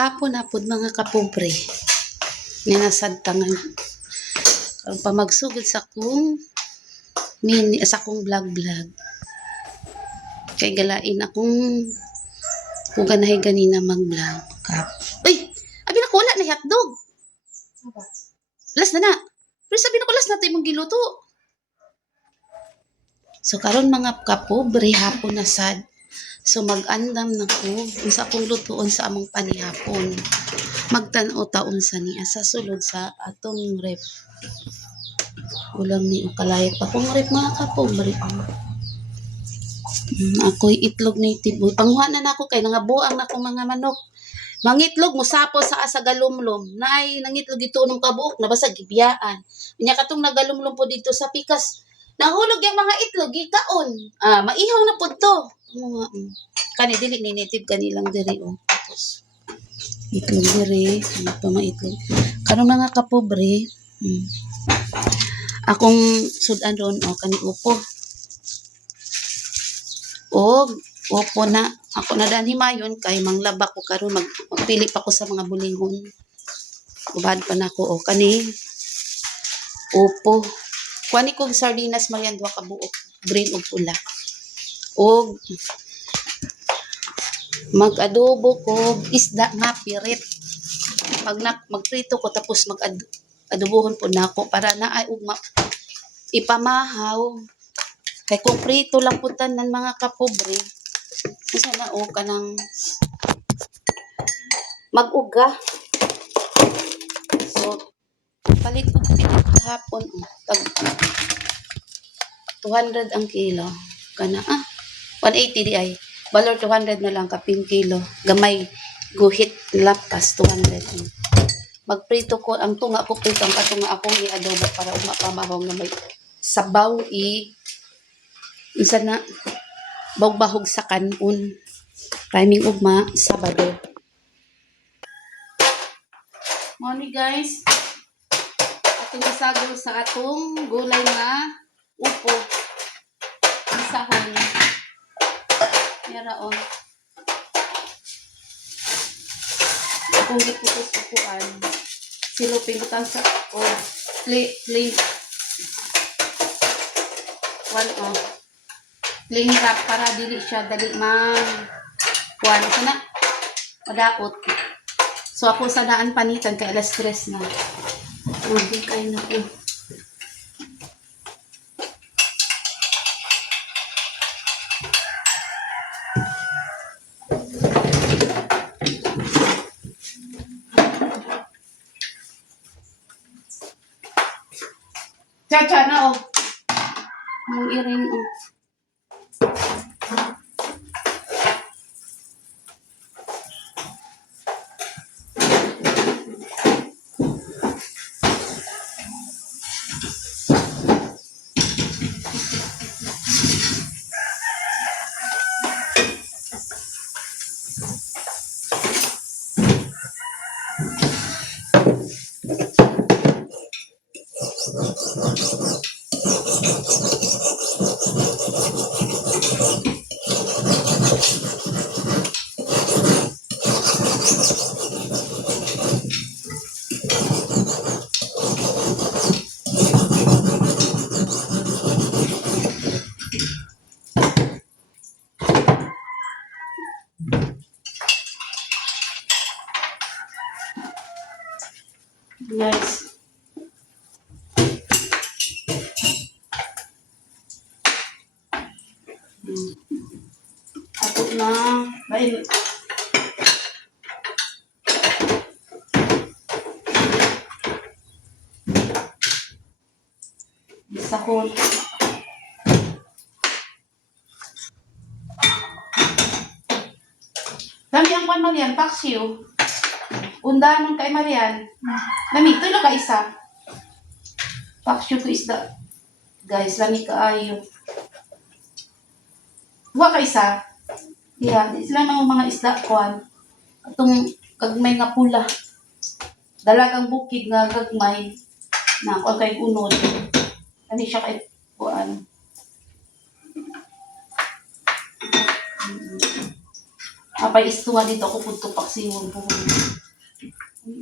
Hapon na pod mga kapobre. Ninasad tangan. Ang pamagsugod sa kong vlog. Kay galain akong puganahay ganina mag-vlog. Uy! Abi na ko wala na hotdog. Last na. Pero sabi na ko last na tayo mong giluto. So karon mga kapobre hapon na sad. So mag-andam na ko sa akong lutuon sa among panihapon. Magtan-o taon sa niya sa sulod sa atong rep. Ulam ni ukalayat pa kong rep mga kapobre. Ako'y itlog native. Panghuha na nako kay nangabuang na akong mga manok. Mangitlog mo sapo sa galumlom. Nay nangitlog ito nung kabuok nabasag gibiyaan. Nya katong nagalumlom po dito sa pikas. Nahulog yung mga itlog gikaon. Maihaw na pud to. Kani dili ni native kanilang diri oh. Tapos itlog diri, pa maitlog. Karon mga kapobre, akong sudan ron oh kani upo. Opo na ako na dan himayon kay manglaba ko karon magpili pa ko sa mga bulingon. Ubad pa nako o kani opo. Kuani kog sardinas mayan duha ka buok, green ug pula. Og mag-adobo ko isda nga pirit. Pag magprito ko tapos mag-adobohon po nako para naay ug ipamahaw. Kay kung prito lang po tanan mga kapobre, isa na o kanang mag-uga. So, palit ko hapon tag 200 ang kilo. Kana 180 di ay. Balor 200 na lang kaping kilo. Gamay guhit lapas 200. Magprito ko ang tunga ko prito ang katunga akong i-adobo para umapamahaw na may sabaw isa na bahog sa kanon. Timing ugma Sabado. Morning guys. Atong isagaw sa atong gulay nga upo. Isahon. Yara on. Kung giputos-putuan. Silupin butang sa plain. Plain wrap para dili siya dali kuan sana madaot. So ako sa daan panitan kay alas 3 na. Hindi kayo na po. Chacha na Mong iring guys. Ako na bail. Isahon. Dami ang pan Marian, paksiw. Undahan kay Marian. Lami, ito lang ka isa. Paksiw ko isda. Guys, lami kaayo. Huwag ka isa. Yeah, sila ng mga isda kuan. Itong gagmay nga pula. Dalagang bukid nga gagmay. Na kuan kay unod. Ano siya kay kuan. Apay istuwa dito ako punto paksiwon po.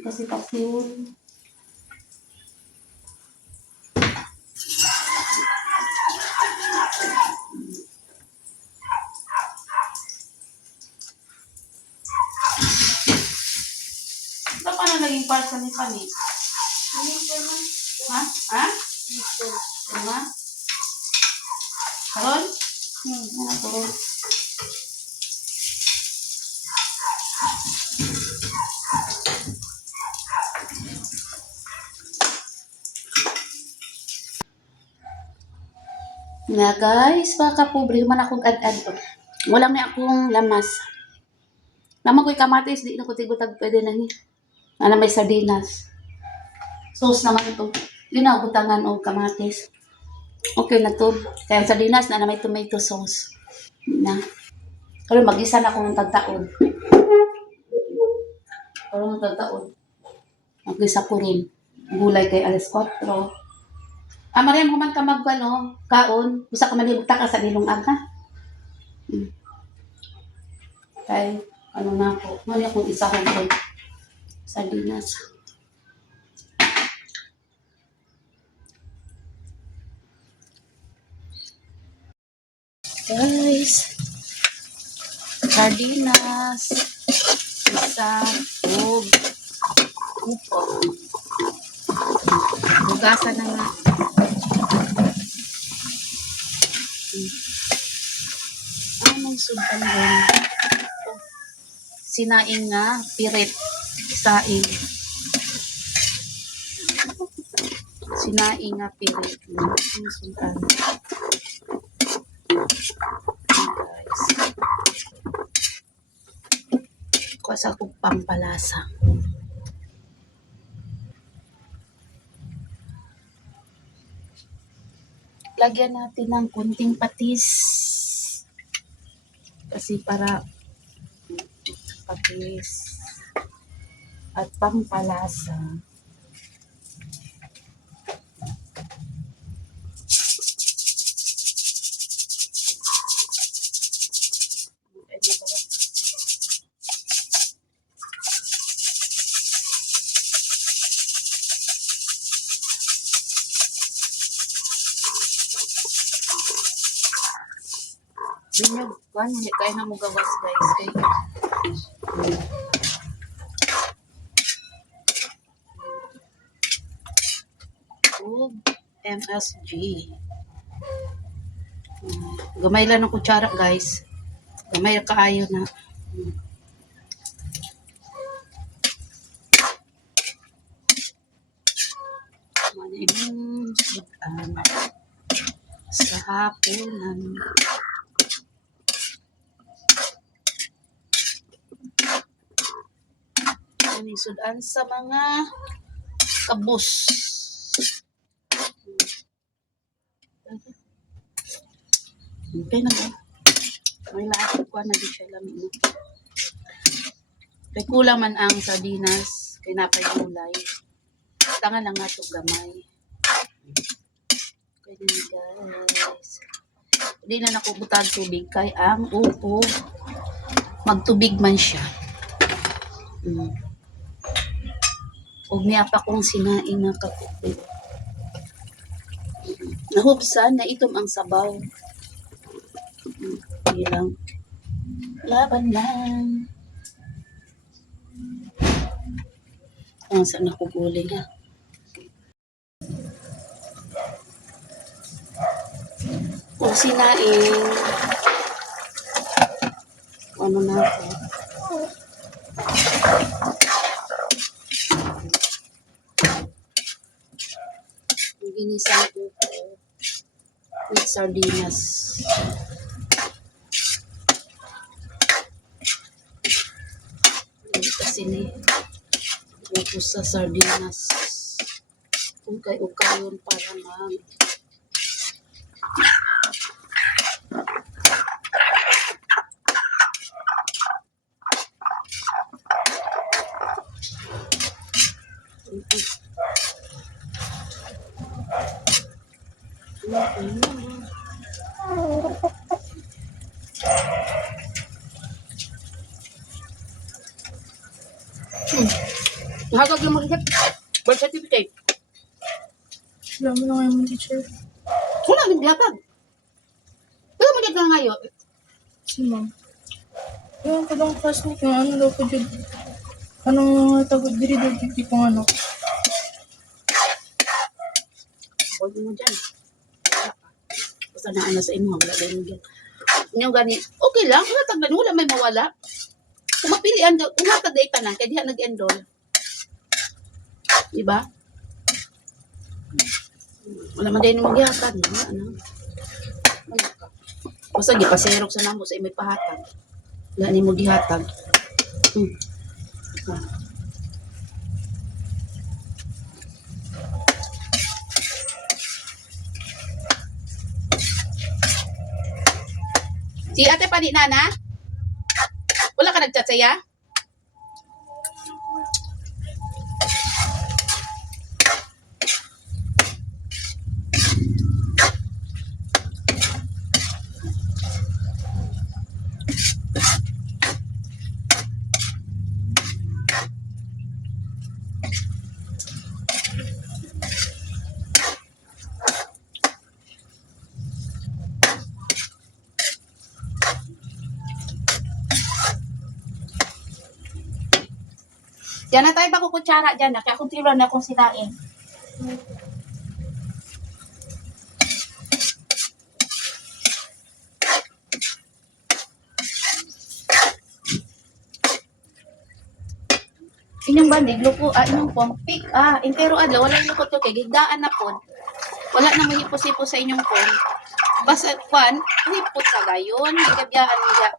Kasi paksiwon. Ito pa na naging parcel ni Panit? Ha? Ha? Ano? Karon? Ano to? Na guys, baka pobre man akong ad-ad. Walang na akong lamas. Naman ko'y kamatis, di na ko tigutag pwede na ni. Ano may sardinas. Sauce naman ito. Yun na, butangan o kamatis. Okay na to. Kaya ang sardinas na may tomato sauce. Na. Pero mag-isa na akong tagtaon. Pero tagtaon. Mag-isa ko rin. Gulay kay alas 4. Mariam, human ka magwano, kaon. Busa ka malibugta ka sa nilong aga. Kay, ano na ako. Mali akong isa ko sardinas. Guys, sardinas, isa, upo. Hugasan na nga. Anong sudan yun? Sinaing nga, pirit, saing. Sinaing nga, pirit. Anong sudan? Guys. Kuwasa kong pampalasa. Lagyan natin ng kunting patis. Kasi para patis at pampalasa. Binyog, kuhan, hindi tayo na magawas guys. Ug MSG. Gamay lang ng kutsara guys. Gamay kaayo na. Maninong sudan sa hapunan. Sudan sa mga kabus. Okay na ba? May lahat ko na di siya lamin. Kay kulang man ang sardinas, kay napay gulay. Tangan lang nga ito gamay. Okay din guys. Hindi na nakubutag tubig kay ang upo. Magtubig man siya. Huwag niya pa kong sinaing ng kakupi. Nahubsan na itom ang sabaw. Bilang laban lang. Saan ako guling ha? Kung sinaing, ano na ako? Ginisang upo with sardinas. Kasi ni upo sa sardinas. Ukay-ukayon para mag Hagag yung mga birth certificate. Alam mo na ngayon mo, teacher. Wala nang gatag. Pero mo ka ngayon. Si ma'am. Yung kadang classmate yung ano daw ko dyan. Anong tagod diri daw dito kung ano. Huwag mo dyan. Basta na ano sa inyo, wala din mo dyan. Yung gani, okay lang, umatag na, wala may mawala. Kung mapilian, umatag na itanan, kaya diha nag-enroll. Diba? Wala man din yung magyatag. Ano? Basta gipaserok sa namo sa imay pahatag. Wala ni mo gihatag. Si ate pa ni Nana? Wala ka nagchat saya? Diyan na tayo ba kukutsara dyan na. Kaya kung tiro na akong sinain. Inyong bandig, luko, inyong pong, pig, intero adlaw, wala yung lukot kay gigdaan na po. Wala na may hipos-hipos sa inyong pong. Basta, kwan, hipot sa gayon, gabyaan niya.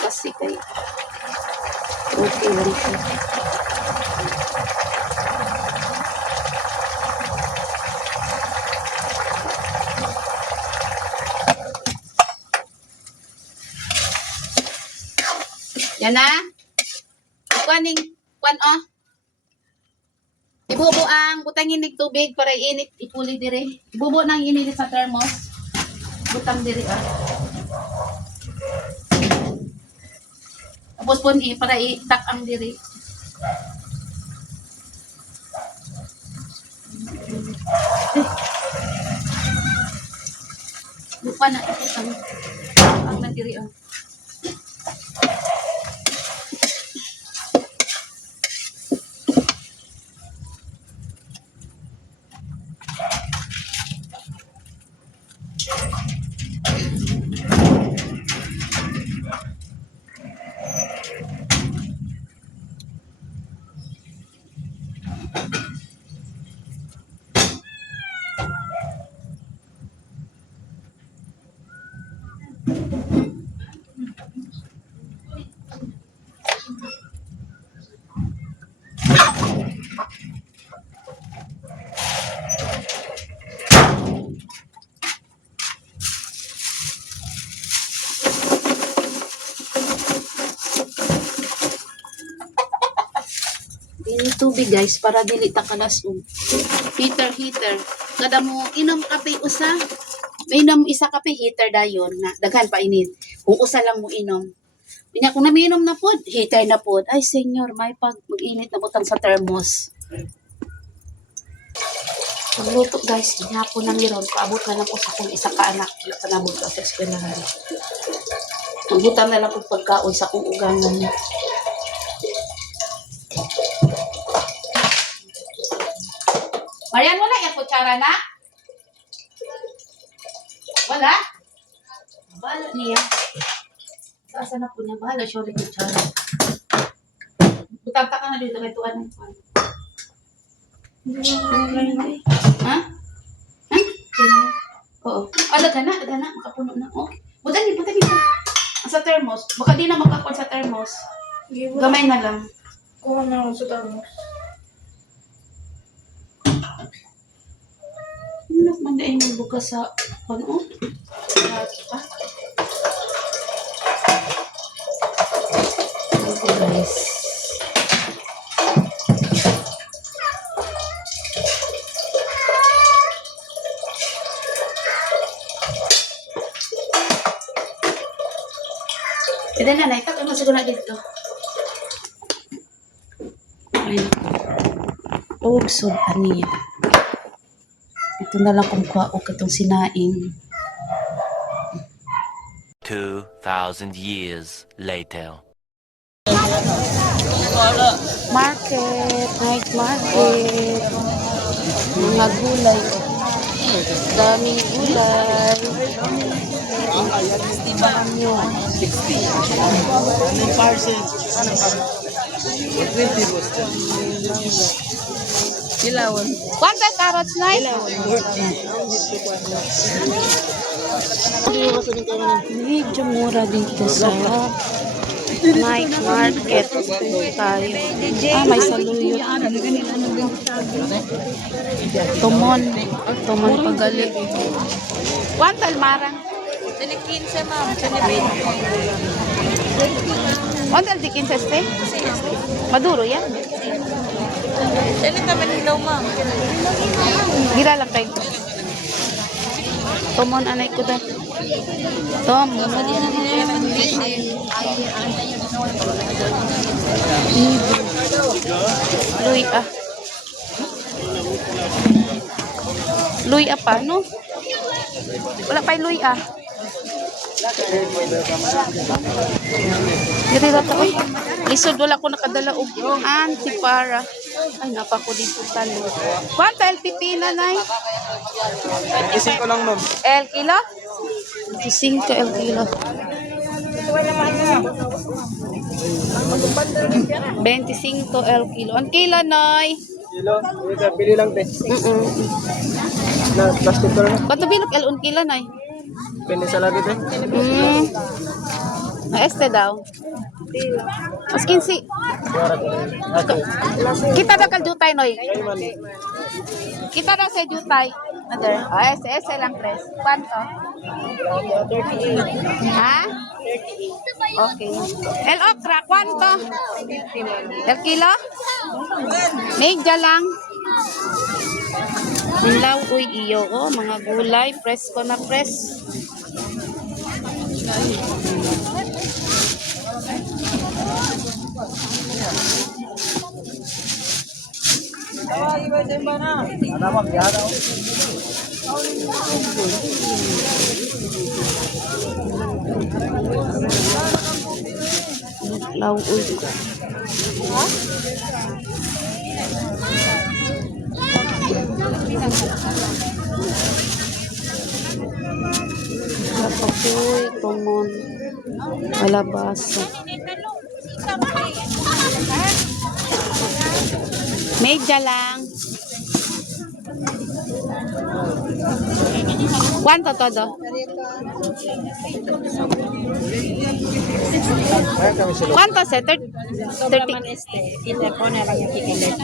Kasi kay, okay lang siya. Yan na. Kwan oh. Ibubo ang butangin ng tubig para init ipuli dire. Ibubo nang init sa thermos. Butang dire Tapos pun para itak ang dire. Lupa na ito ang natiri Ini tubig guys para dili ta kalasog. Heater. Kada mo inom kape usa, may inom isa kape heater dayon na daghan pa init. Kung usa lang mo inom. Kanya kung namiinom na pod, heater na pod. Ay senyor, may pag mag-init na butang sa thermos. Pagluto guys, hapon na miron, paabot na lang ko sa kong isa ka anak sa nabot sa eskwelahan. Magbutang na lang ko pagkaon sa kong ugangan. Marian, wala yung kutsara na? Wala? Bahala niya. Saan na po niya? Bahala siya ulit kutsara. Butang ka na dito kay tuwan ng tuwan. Ha? Ha? Oo. Daga na. Makapuno na. Okay. Butan dito. Sa thermos. Baka di na makakon sa thermos. Gamay na lang. Kuha na ako sa thermos. Ano man na yung bukas sa ano? Okay guys. Dali na, naitag mo siguro na dito. Ay, ugsod aniya. Ito na lang kung kuha o katong sinaing. 2,000 years later. Market, night market. Mga gulay. Daming gulay. Banyo. 60. Parcels. Ilawan. Quanto carrots na? Medyo mura dito sa night market tayo. May saluyot. Tumon. Tumon pagali. Quanto almarang? Sini 15, ma'am. Sini 20. Quanto al di 15 este? Maduro yan. Sini kami nilaw, ma'am. Gira lang kayo. Tumon anay ko da. Tumon. Luy ah. Luy ah pa, no? Wala pa yung luy ah. Dito na to. Lisod wala ko nakadala og antipara. Ay napa ko dito talo. Quanto el pipino nay? Isip ko lang, ma'am. El kilo? 5 el kilo. 25 el kilo. Ang kilo nay? Kilo. Pili lang, te. Na, plastic ko lang. Quanto bilog el un kilo nay? Pili sa lagi, te. Este daw. Mas 15. Kita daw kal jutay noy. Kita daw sa jutay. Mother. Ese lang tres. Quanto? 38. Ha? 38. Okay. El okra, quanto? 50. El kilo? Medya lang. Nilaw uy iyo mga gulay, presko na pres. Lauoy. Kapoy, tumon, alabasa. Medya lang. ¿Cuánto todo? ¿Cuánto se? 30. Y le pone la etiqueta.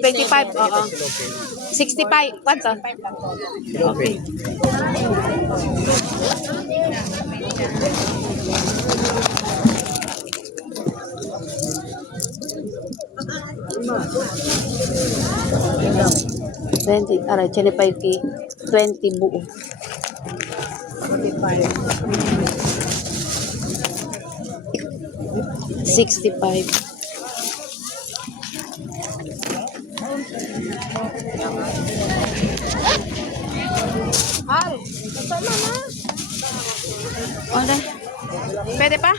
25. Oo. 65. ¿Cuánto? Okay. Aray, chene pa yung 20 buo. 65. Al, kasama na. Ano? Pwede pa?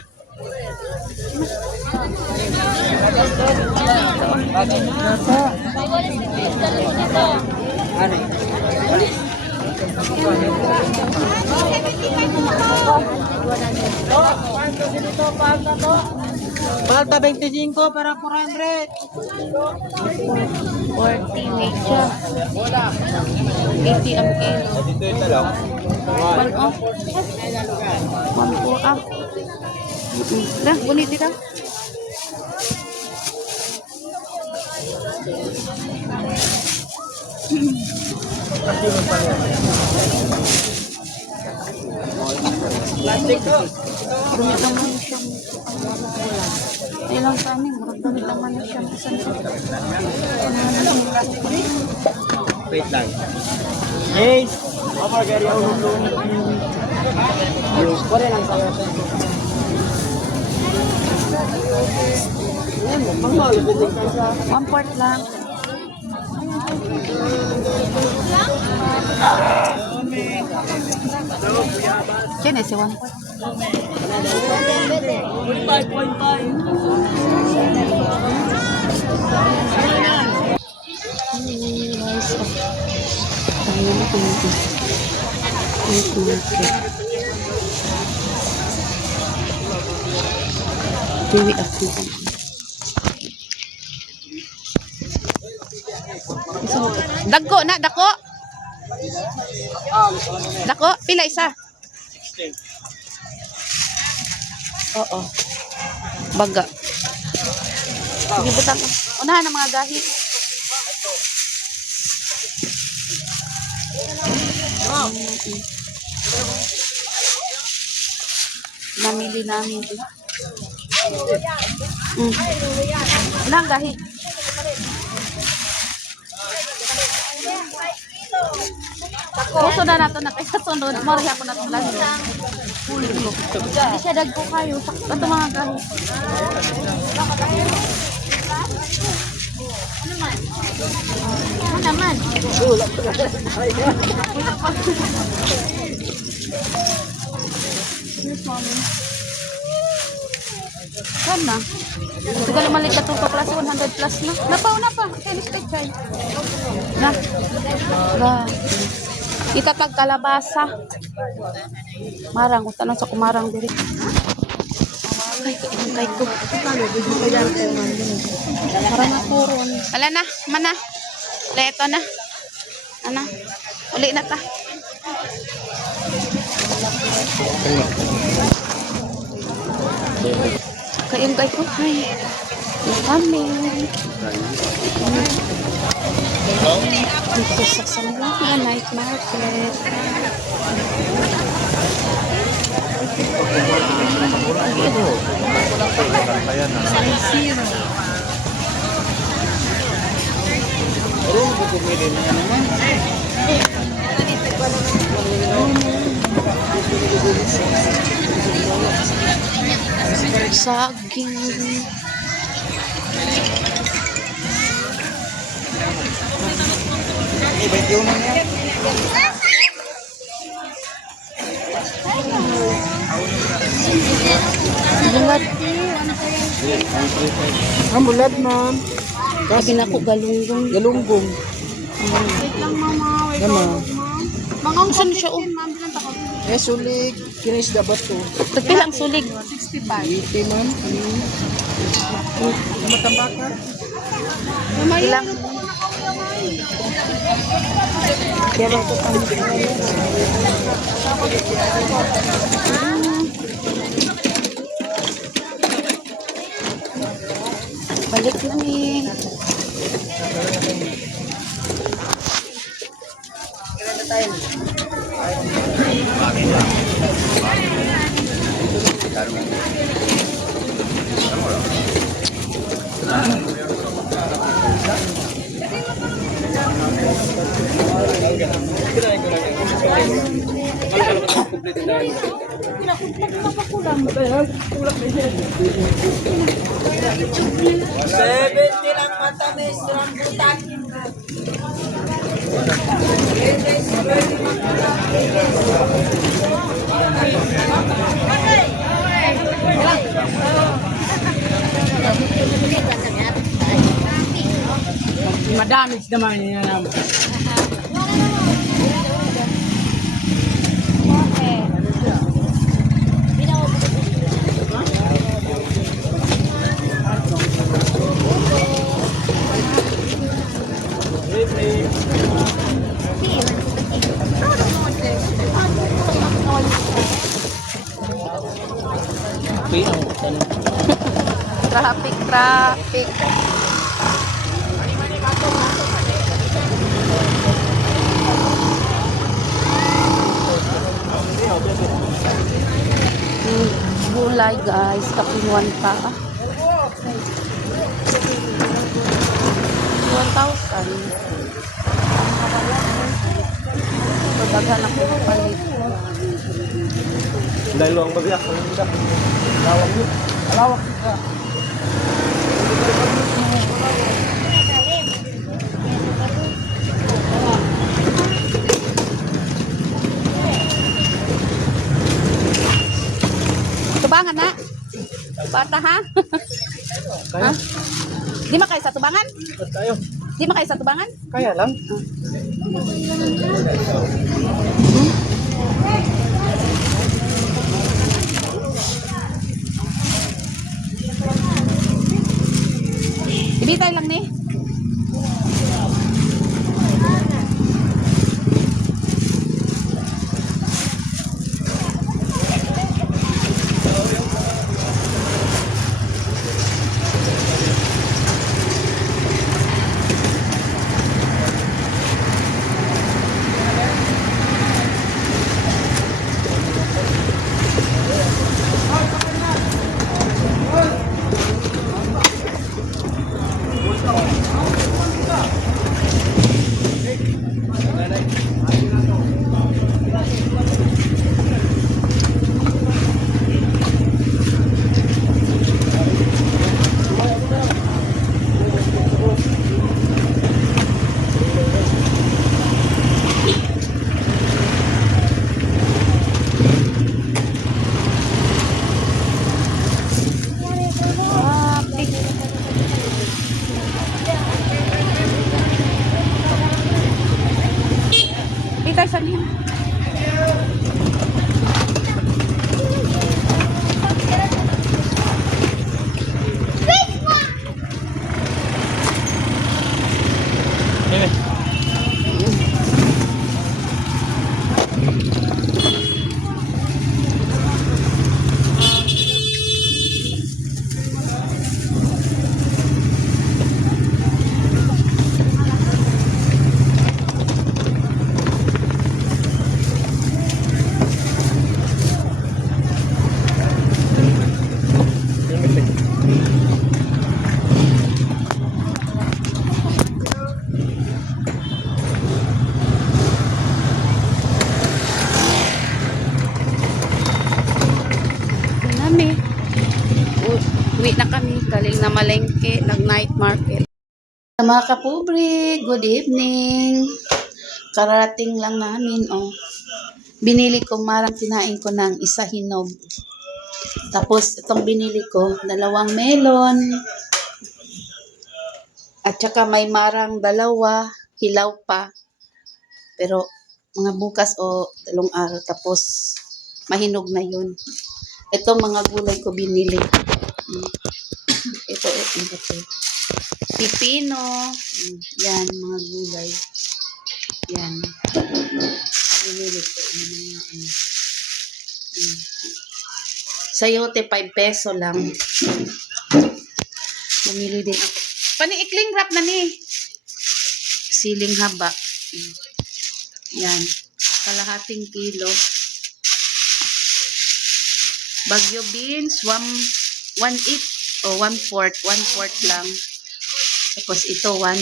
Palta 25 para 400. 40 media. 80 ang kilo. Dito yung talong. 1 off. 1 po up. Dah, bunyi dito. Plastic to. Dumi naman siya. Ilang kami, dumi naman siya. Wait lang. Yes. Apa gari ang ulong. Pwede lang sa One part lang. Yan eh, si one part. Tayo na kung Tiwi ako. Dagko na, dako. Dako, pila isa. Oo. Baga. Sige, butang. Unahan ang mga gahi. Namili namin. Unahan gahi. Puso na nato na kaya sunod. Mari ako na itong lalo. Hindi siya dagko kayo. Sakto ito mga gahi. Ano naman? Saan na? Siguro malik ka ito plus 100 plus na. Napaw na pa. Tennis pet chay. Na. Ba. Itatag kalabasa. Marang. Kung tanong sa kumarang diri. Ay, kay ko. Para maturo. Wala na. Mana. Leto na. Ana. Uli na ta. Kayong kay ko. Ay. Kami. Dito sa Sanlaka Night Market. Saging. Bulat. Ang bulat, ma'am. Sabi na ko galunggong. Galunggong. Wait lang, mama. Wait Gama. lang, mama. Mga Saan siya, oh? ma'am. Bilang tako. Eh, sulig. Kinis dapat to. Tagpilang sulig. 65. 80, ma'am. Matambaka. Ilang. Kaya ba ito kami? Balik lang eh. Madamage naman yan naman. Traffic, traffic. Gulay guys, kapinuan pa. 1,000. So, daghan ako palit. Dahil ang mabiyak. Alawak yun. Alawak yun. Tubangan na. Bata ha? Kaya? Di makaya sa tubangan? Ba't tayo? Di makaya sa tubangan? Kaya lang. Ibitay lang ni. Ibitay sa niya. Nami. Uwi na kami. Galing na malengke. Nag-night market. Mga kapobre, good evening. Kararating lang namin, oh. Binili ko, marang kinain ko ng isa hinog. Tapos, itong binili ko, 2 melon. At saka may marang 2, hilaw pa. Pero, mga bukas o 3 araw. Tapos, mahinog na yun. Itong mga gulay ko binili. Ito. Pipino. Yan, mga gulay. Yan. Binili ko. Mga ano. Sayote, 5 peso lang. Bumili din ako. Paniikling wrap na ni. Siling haba. Yan. Kalahating kilo. Bagyo beans, 1/8 o 1/4. 1/4 lang. Tapos ito, 1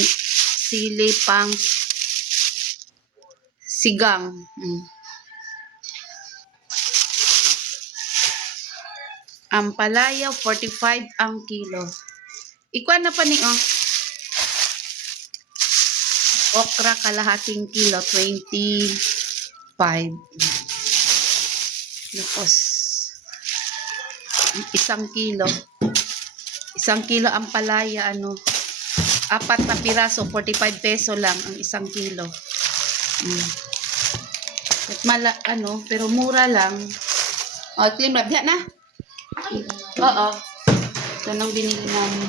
sili pang sigang. Ampalaya, 45 ang kilo. Ikuan na pa ni, oh. Okra, kalahating kilo, 25. Tapos, 1 kilo. 1 kilo ampalaya, 4 na piraso, 45 peso lang ang 1 kilo. At pero mura lang. O, clean wrap. Diyan na. Oo. Ito nang binili namin.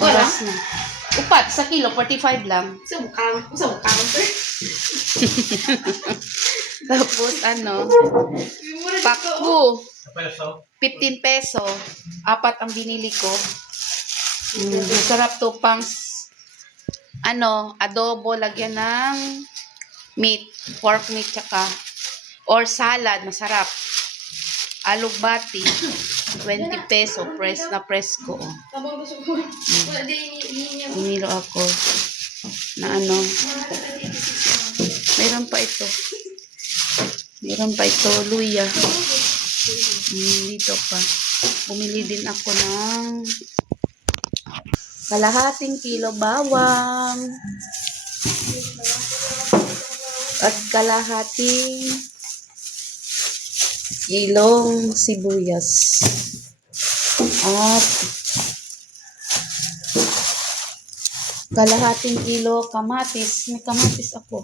Oras na. Upat, 1 kilo, 45 lang. Sa counter. Tapos, pakbo. 15 peso. 4 ang binili ko. Masarap to pang, adobo, lagyan ng meat, pork meat, tsaka, or salad, masarap. Alugbati, 20 peso, press na press ko. Tabang gusto ko. Wala din niya. Binilo ako na mayroon pa ito. Meron pa ito, luya. Dito pa. Bumili din ako ng kalahating kilo bawang. At kalahating kilong sibuyas. At kalahating kilo kamatis. May kamatis ako.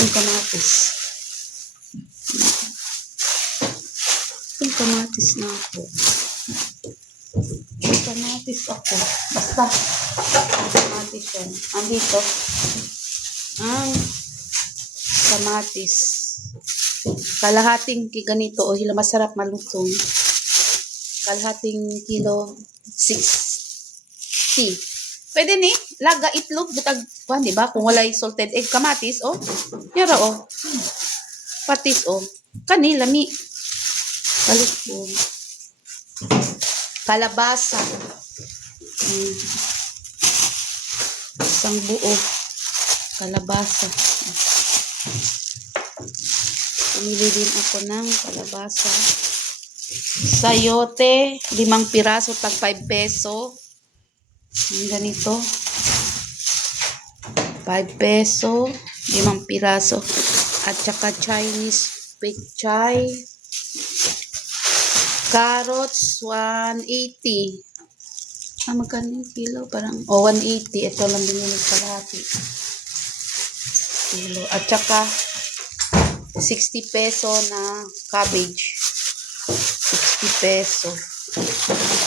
Yung kamatis. Yung kamatis na ako. Yung kamatis ako. Basta. Kamatis yan. Andito. Ang kamatis. Kalahating ganito. O hila masarap malutong. Kalahating kilo 60. Pwede ni, laga itlog, butag, di ba? Kung walay salted egg, kamatis, oh. Yara, oh. Patis, oh. Kanila, mi. Kalipong. Kalabasa. Isang buo. Kalabasa. Pumili din ako ng kalabasa. Sayote, 5 piraso, tag 5 peso. Yung ganito. 5 peso, 5 piraso. At saka Chinese pechay. Carrots, 180. Magkano yung kilo? Parang, 180. Ito lang binili kalahati. Kilo. At saka, 60 peso na cabbage. 60 peso.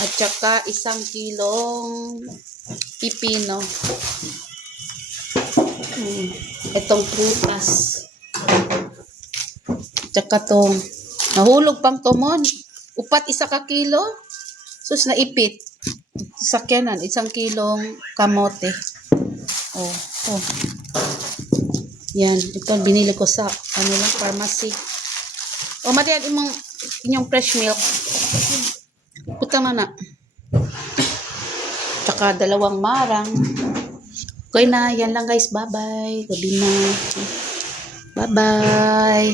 At saka, 1 kilong pipino. Itong prutas. At saka itong, nahulog pang tumon. Upat 1 kilo. Sus, naipit. Sakyanan, 1 kilong kamote. Oh. Yan, ito binili ko sa pharmacy. Marian, inyong fresh milk. Puta na. Tsaka 2 marang. Okay na, yan lang guys. Bye-bye. Gabi na. Bye-bye.